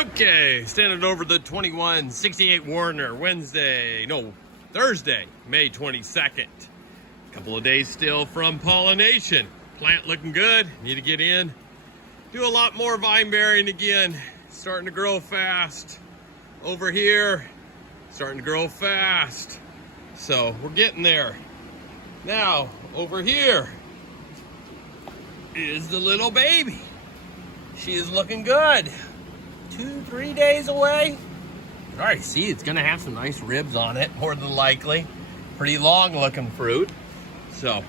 Okay, standing over the 2168 Warner, Thursday, May 22nd. Couple of days still from pollination. Plant looking good, need to get in. Do a lot more vine bearing again. Starting to grow fast. Over here, starting to grow fast. So we're getting there. Now, over here is the little baby. She is looking good. 2-3 days away. All right, see, it's gonna have some nice ribs on it, more than likely. Pretty long looking fruit. So,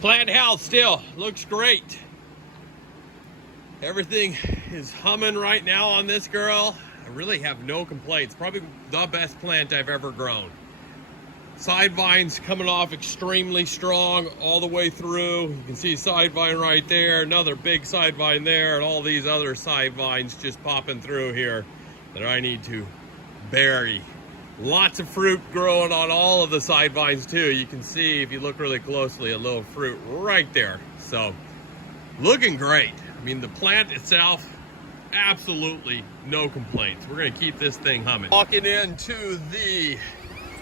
plant health still looks great. Everything is humming right now on this girl. I really have no complaints. Probably the best plant I've ever grown. Side vines coming off extremely strong all the way through. You can see side vine right there, another big side vine there, and all these other side vines just popping through here that I need to bury. Lots of fruit growing on all of the side vines too. You can see, if you look really closely, a little fruit right there. So, looking great. I mean, the plant itself, absolutely no complaints. We're gonna keep this thing humming. Walking into the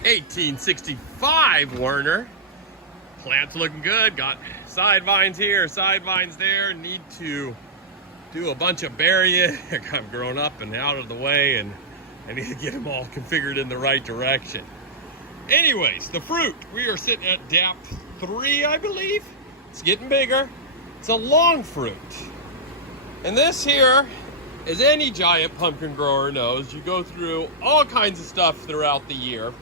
1865 Werner. Plant's looking good. Got side vines here, side vines there. Need to do a bunch of burying. I've grown up and out of the way, and I need to get them all configured in the right direction. Anyways, the fruit, we are sitting at depth 3, I believe. It's getting bigger. It's a long fruit. And this here, as any giant pumpkin grower knows, you go through all kinds of stuff throughout the year.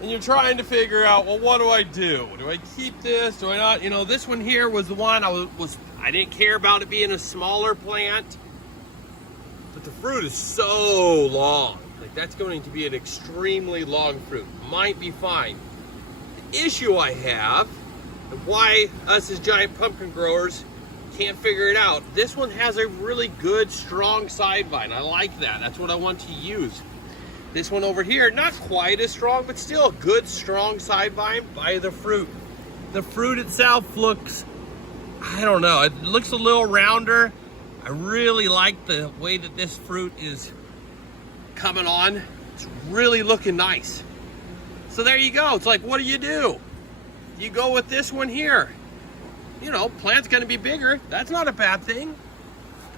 And you're trying to figure out, well, what do I do? Do I keep this? Do I not? You know, this one here was the one I didn't care about it being a smaller plant, but the fruit is so long. Like, that's going to be an extremely long fruit. Might be fine. The issue I have, and why us as giant pumpkin growers can't figure it out, this one has a really good, strong side vine. I like that. That's what I want to use. This one over here, not quite as strong, but still a good, strong side vine by the fruit. The fruit itself looks, I don't know, it looks a little rounder. I really like the way that this fruit is coming on. It's really looking nice. So there you go. It's like, what do? You go with this one here. You know, plant's gonna be bigger. That's not a bad thing.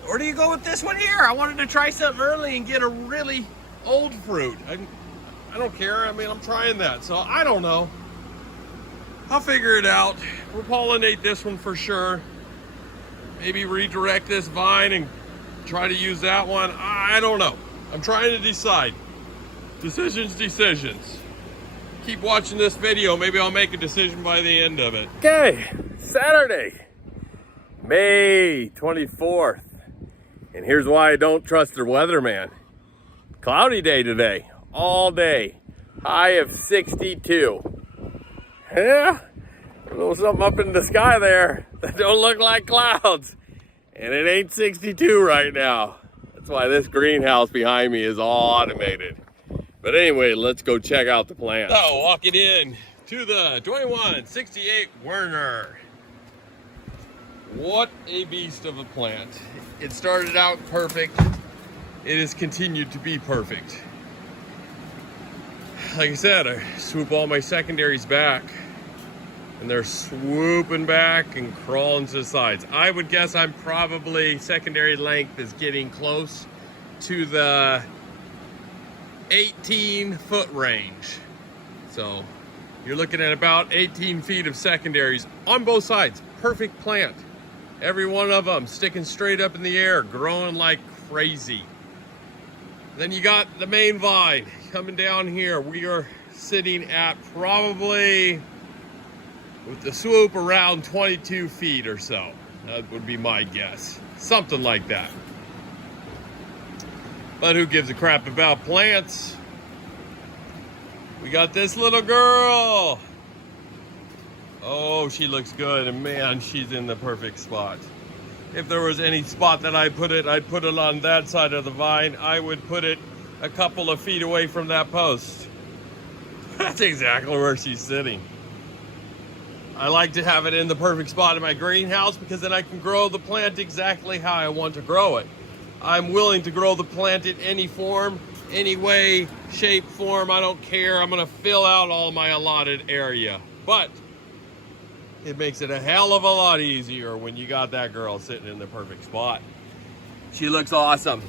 Or do you go with this one here? I wanted to try something early and get a really old fruit. I don't care. I mean, I'm trying that, so I don't know. I'll figure it out. We'll pollinate this one for sure. Maybe redirect this vine and try to use that one. I don't know. I'm trying to decide. Decisions. Keep watching this video. Maybe I'll make a decision by the end of it. Okay, Saturday, May 24th. And here's why I don't trust the weatherman. Cloudy day today, all day. High of 62. Yeah, a little something up in the sky there that don't look like clouds. And it ain't 62 right now. That's why this greenhouse behind me is all automated. But anyway, let's go check out the plant. So, walking in to the 2168 Werner. What a beast of a plant. It started out perfect. It has continued to be perfect. Like I said, I swoop all my secondaries back, and they're swooping back and crawling to the sides. I would guess I'm probably, secondary length is getting close to the 18-foot range. So you're looking at about 18 feet of secondaries on both sides. Perfect plant. Every one of them sticking straight up in the air, growing like crazy. Then you got the main vine coming down here. We are sitting at probably, with the swoop, around 22 feet or so. That would be my guess. Something like that. But who gives a crap about plants? We got this little girl. Oh, she looks good, and man, she's in the perfect spot. If there was any spot that I'd put it on that side of the vine. I would put it a couple of feet away from that post. That's exactly where she's sitting. I like to have it in the perfect spot in my greenhouse because then I can grow the plant exactly how I want to grow it. I'm willing to grow the plant in any form, any way, shape, form, I don't care. I'm gonna fill out all my allotted area. But it makes it a hell of a lot easier when you got that girl sitting in the perfect spot. She looks awesome.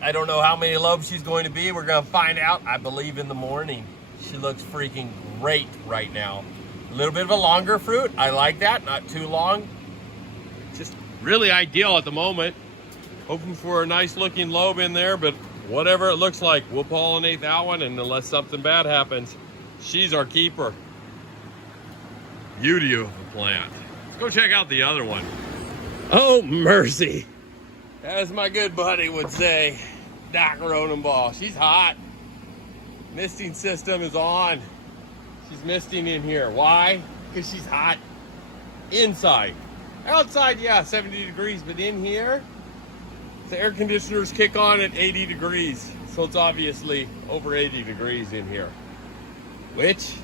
I don't know how many lobes she's going to be. We're gonna find out, I believe, in the morning. She looks freaking great right now. A little bit of a longer fruit. I like that, not too long. Just really ideal at the moment. Hoping for a nice looking lobe in there, but whatever it looks like, we'll pollinate that one, and unless something bad happens, she's our keeper. Beauty of the plant. Let's go check out the other one. Oh, mercy. As my good buddy would say, Doc Rodenball. She's hot. Misting system is on. She's misting in here. Why? Because she's hot. Inside. Outside, yeah, 70 degrees, but in here, the air conditioners kick on at 80 degrees. So it's obviously over 80 degrees in here. Which,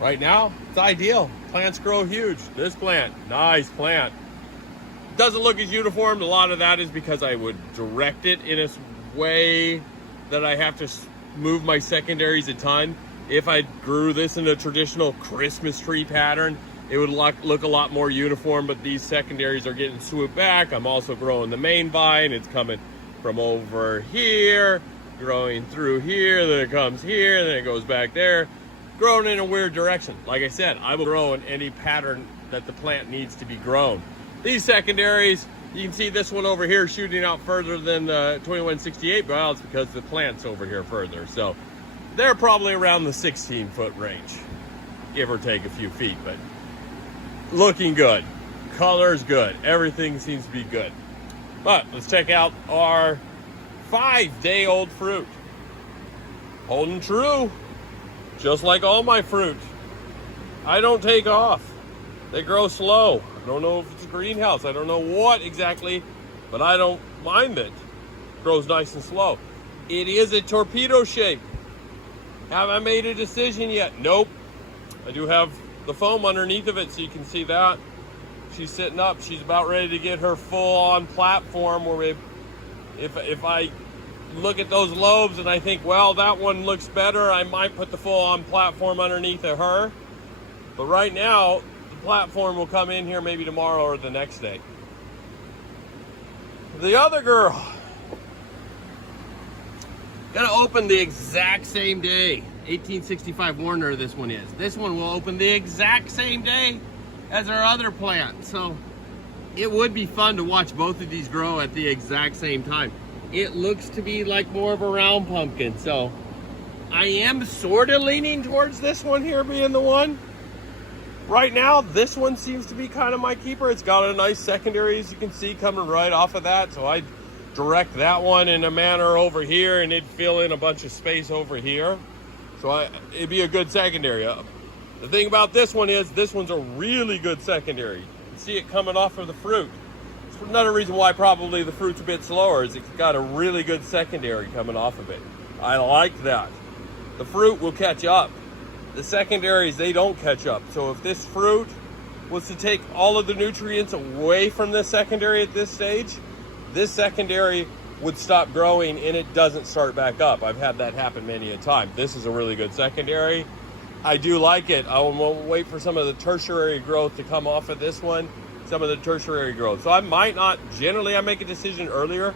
right now, it's ideal. Plants grow huge. This plant, nice plant. Doesn't look as uniform. A lot of that is because I would direct it in a way that I have to move my secondaries a ton. If I grew this in a traditional Christmas tree pattern, it would look a lot more uniform, but these secondaries are getting swooped back. I'm also growing the main vine. It's coming from over here, growing through here, then it comes here, then it goes back there, growing in a weird direction. Like I said, I will grow in any pattern that the plant needs to be grown. These secondaries, you can see this one over here shooting out further than the 2168. Well, it's because the plant's over here further. So they're probably around the 16-foot range, give or take a few feet, but looking good. Color's good. Everything seems to be good. But let's check out our 5-day-old fruit. Holding true, just like all my fruit. I don't take off. They grow slow. I don't know if it's a greenhouse. I don't know what exactly, but I don't mind it. Grows nice and slow. It is a torpedo shape. Have I made a decision yet? Nope. I do have the foam underneath of it, so you can see that. She's sitting up. She's about ready to get her full-on platform where if I look at those lobes and I think, well, that one looks better, I might put the full-on platform underneath of her. But right now, the platform will come in here maybe tomorrow or the next day. The other girl, gonna open the exact same day. 1865 Warner this one is. This one will open the exact same day as our other plant. So it would be fun to watch both of these grow at the exact same time. It looks to be like more of a round pumpkin. So I am sort of leaning towards this one here being the one. Right now, this one seems to be kind of my keeper. It's got a nice secondary, as you can see, coming right off of that. So I direct that one in a manner over here, and it'd fill in a bunch of space over here. So it'd be a good secondary. The thing about this one is, this one's a really good secondary. You can see it coming off of the fruit. It's another reason why probably the fruit's a bit slower, is it's got a really good secondary coming off of it. I like that. The fruit will catch up. The secondaries, they don't catch up. So if this fruit was to take all of the nutrients away from this secondary at this stage, this secondary would stop growing and it doesn't start back up. I've had that happen many a time. This is a really good secondary. I do like it. I will wait for some of the tertiary growth to come off of this one, some of the tertiary growth. So I might not, generally I make a decision earlier.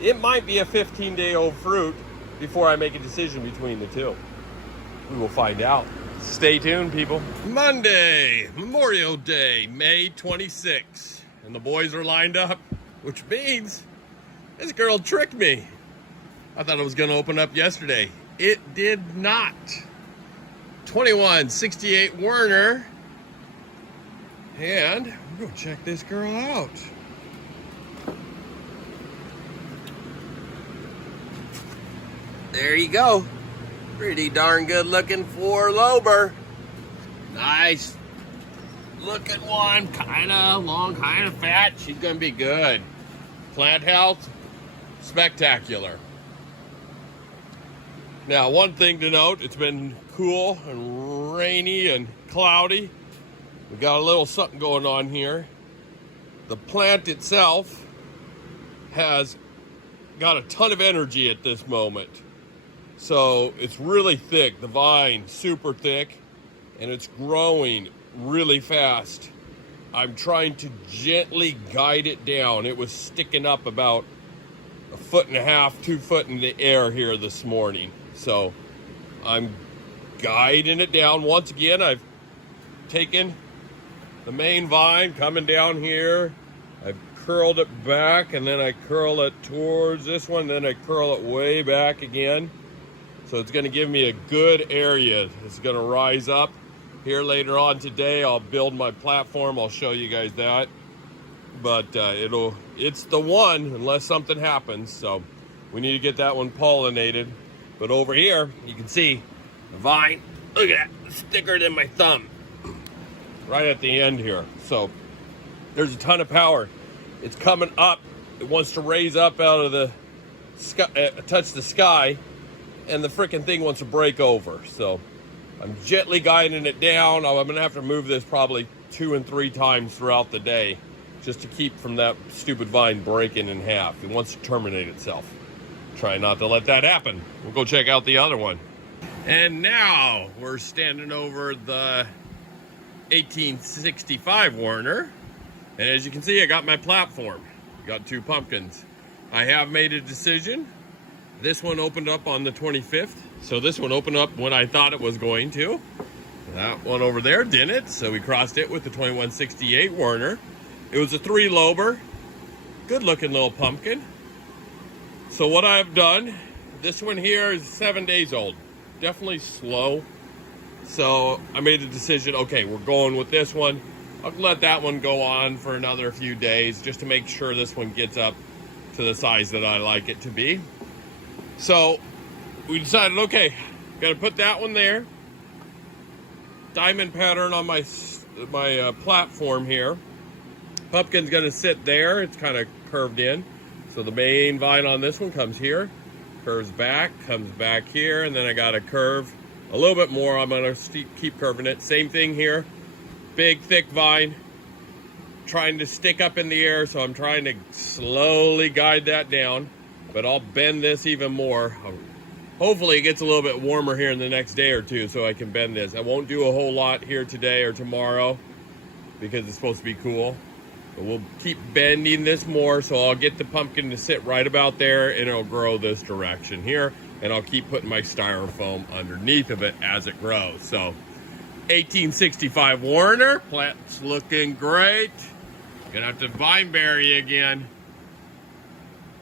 It might be a 15-day-old fruit before I make a decision between the two. We will find out. Stay tuned, people. Monday, Memorial Day, May 26th. And the boys are lined up, which means this girl tricked me. I thought it was going to open up yesterday. It did not. 2168 Werner. And we're going to check this girl out. There you go. Pretty darn good looking 4-lober. Nice looking one. Kind of long, kind of fat. She's going to be good. Plant health, spectacular. Now, one thing to note, it's been cool and rainy and cloudy. We got a little something going on here. The plant itself has got a ton of energy at this moment. So it's really thick, the vine, super thick, and it's growing really fast. I'm trying to gently guide it down. It was sticking up about 1.5 feet, 2 foot in the air here this morning. So I'm guiding it down. Once again, I've taken the main vine coming down here. I've curled it back, and then I curl it towards this one, then I curl it way back again. So it's gonna give me a good area. It's gonna rise up. Here later on today, I'll build my platform. I'll show you guys that. But it's the one unless something happens. So we need to get that one pollinated. But over here, you can see the vine. Look at that, it's thicker than my thumb. Right at the end here. So there's a ton of power. It's coming up. It wants to raise up out of the sky, touch the sky, and the freaking thing wants to break over. So I'm gently guiding it down. I'm gonna have to move this probably 2 and 3 times throughout the day just to keep from that stupid vine breaking in half. It wants to terminate itself. Try not to let that happen. We'll go check out the other one. And now we're standing over the 1865 Warner. And as you can see, I got my platform. Got 2 pumpkins. I have made a decision. This one opened up on the 25th. So this one opened up when I thought it was going to. That one over there didn't, so we crossed it with the 2168 Warner. It was a 3-lober. Good looking little pumpkin. So what I've done, this one here is 7 days old. Definitely slow. So I made the decision, okay, we're going with this one. I'll let that one go on for another few days just to make sure this one gets up to the size that I like it to be. So we decided, okay, gotta put that one there. Diamond pattern on my platform here. Pumpkin's gonna sit there. It's kind of curved in. So the main vine on this one comes here, curves back, comes back here, and then I got to curve a little bit more. I'm gonna keep curving it. Same thing here. Big, thick vine, trying to stick up in the air, so I'm trying to slowly guide that down, but I'll bend this even more. Hopefully it gets a little bit warmer here in the next day or two so I can bend this. I won't do a whole lot here today or tomorrow because it's supposed to be cool. But we'll keep bending this more, so I'll get the pumpkin to sit right about there and it'll grow this direction here. And I'll keep putting my styrofoam underneath of it as it grows. So 1865 Warner, plant's looking great. Gonna have to vine bury again.